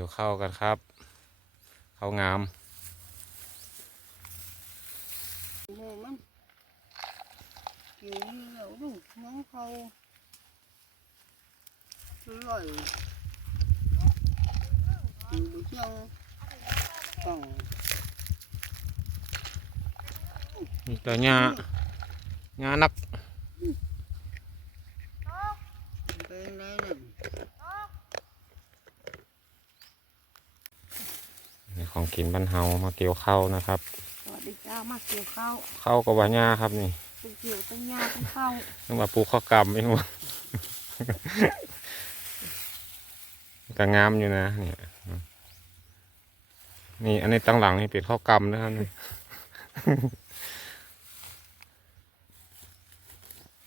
กี่ยวข้าวกันครับข้าวงามโมมันเกี่ยวแล้วดูน้องเขาอร่อยอยู่บนเชียงฝั่งมีแต่หญ้าหญ้านัก เป็นไรนั่น นี่ ของกินบ้านเฮามาเกี่ยวข้าวนะครับสวัสดีจ้ามาเกี่ยวข้าวข้าวกับว่าหญ้าครับนี่เป็นเกี่ยวตั้งยาตั้งข้าวนึกว่าปลูกข้าวกำไม่รู้ว่าก็งามอยู่นะเนี่ยนี่อันนี้ตั้งหลังนี่เป็นข้าวกำนะครับนี่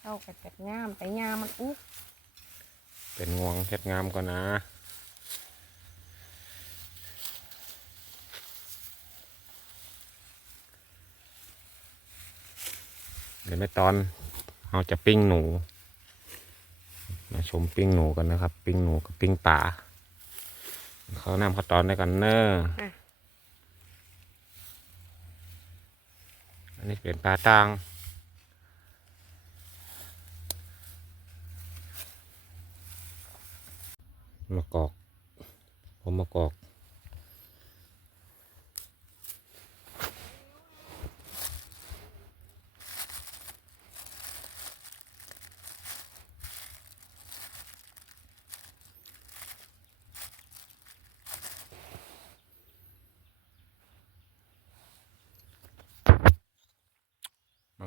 ข้าวกับจัดงามแต่ยามันอุ๊บเป็นงวงเฮ็ดงามก่อนนะ ดี๋ยวไม่ตอนเราจะปิ้งหนู มาชมปิ้งหนูกันนะครับ ปิ้งหนูกับปิ้งป่าเขานำขั้นตอนด้วยกันเนอะอันนี้เป็นปลาตังมะกอกผมมะกอก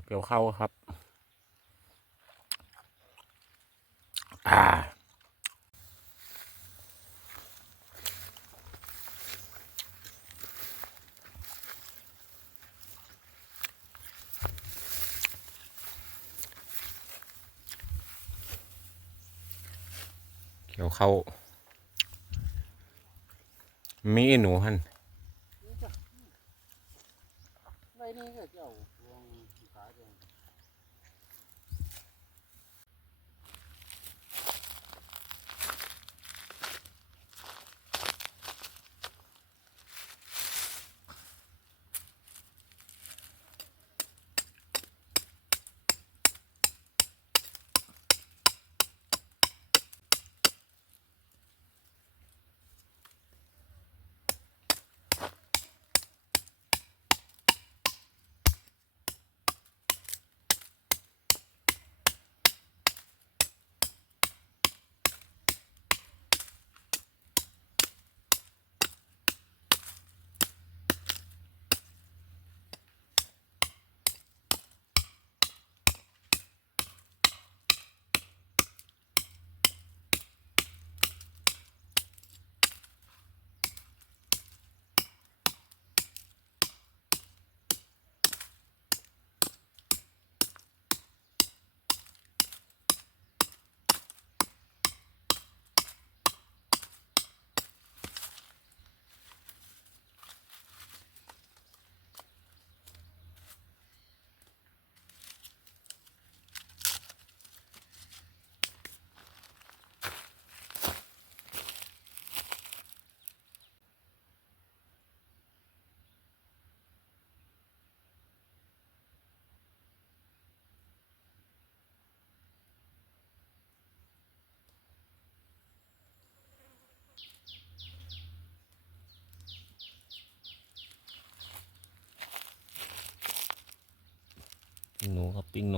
เกี่ยวเข้าครับอ่าเกี่ยวเข้ามีหนูหันใบนี้ก็เจ้าลวงขา ปิ้งห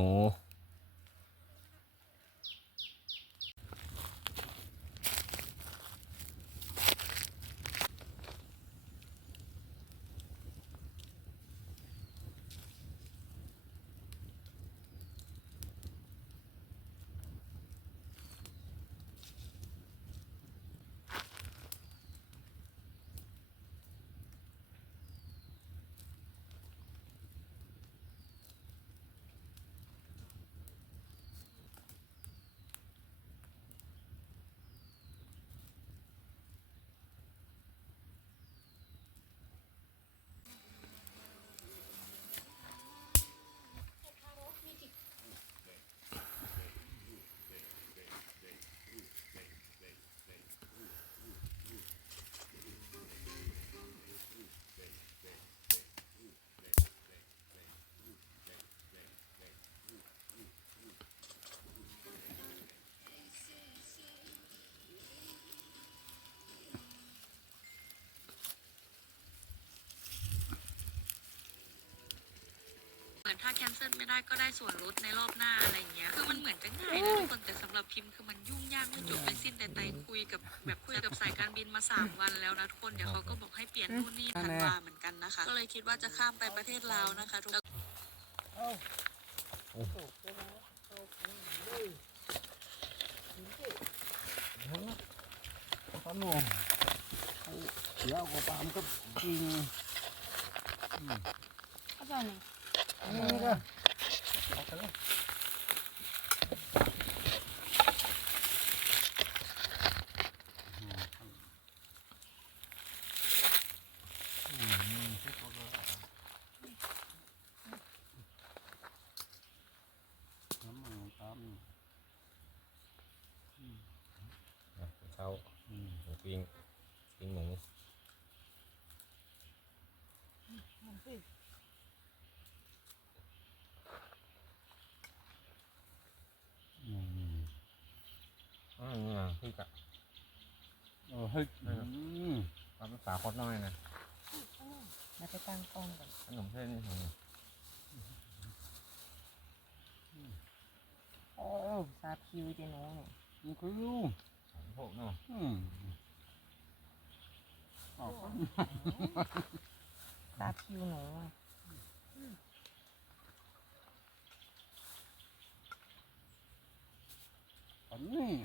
อนถ้าแคนเซิลไม่ได้ก็ได้ส่วนลดในรอบหน้าอะไรอย่างเงี้ย คือมันเหมือนจะง่ายนะทุกคนแต่สำหรับพิมพ์คือมันยุ่งยากไม่จบไม่สิ้นแต่ไตคุยกับแบบคุยกับสายการบินมาสามวันแล้วนะทุกคนเดี๋ยวเขาก็บอกให้เปลี่ยนนู่นนี่ธันวาเหมือนกันนะคะ ก็เลยคิดว่าจะข้ามไปประเทศลาวนะคะทุก có nổ kéo của bạn cấp gì Cái này này. này cơ เช้าหมู ปิ้งปิ้งหมูอืมเนี่ยพี่กะ ờ hơi ừ. ความภาษาโคตรน้อยนะ Nó phải tăng con rồi. ขนมเส้นนี่ของ Ồ, sa thiêu cho nó này. Ừ, cứ luôn ของพวกเนาะ ừ. Ờ, có Sa thiêu nó. bấm này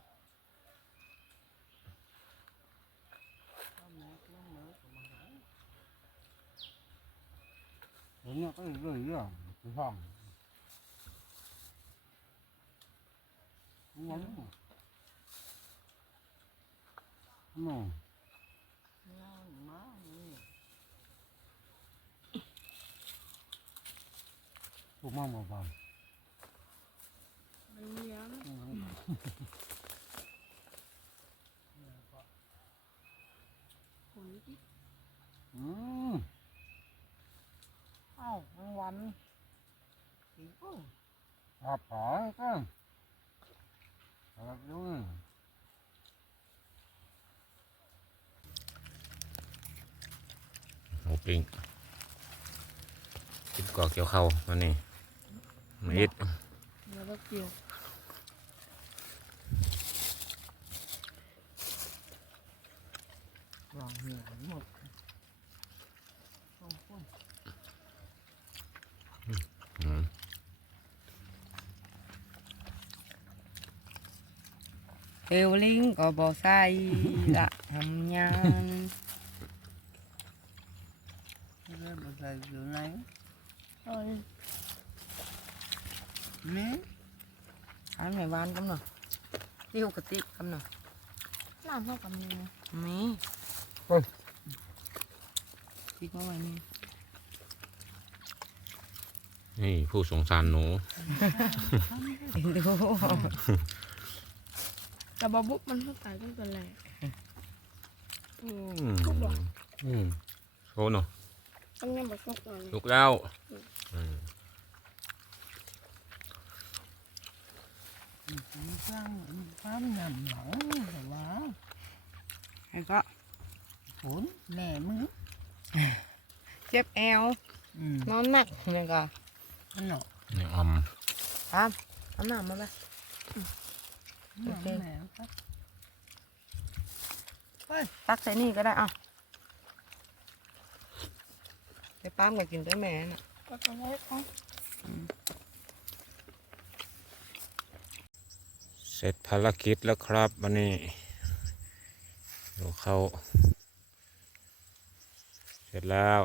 ดดเดียวโอ้ยฮอด Đúng là có gì rồi chứ Cái phòng Không bấm mà Không rồi Không mang vào phòng Ừ. ปิ้งกินก่อเกี่ยวเข้าววันนี้มาอิด Nó rất chiều. Vòng nhiều một. Không, không. อืม Kêu lính có bò say là hầm nhan. Đây mà xài kiểu này Thôi, Mế ăn mày van cắm nè. Tiêu cái tiết cắm nè. làm sao cầm nhiều Mẹ. Ôi. Tiết có mày nè. นี่ผู้สงสารหนู Đồ. แต่บอบุ๊กมันเข้าตายตั้งแต่แรกอืมอืมโชว์หน่อย ต้องยังบอซุกเลยลุกแล้วอืม Sang Phám nằm lỏng rồi má Hay có. Bốn Nè mứ Chép eo. Ừ Nó nặng này cả. Nó nọ นี่ออม Không. Ấm nào mà đây. Nó Ok. nè Phát Tắt cái này cái đã à. Cái bám mà kiếm tới mẹ nè. ก็ จะได้ต้องเสร็จภารกิจแล้วครับวันนี้เดี๋ยวเข้าเสร็จแล้ว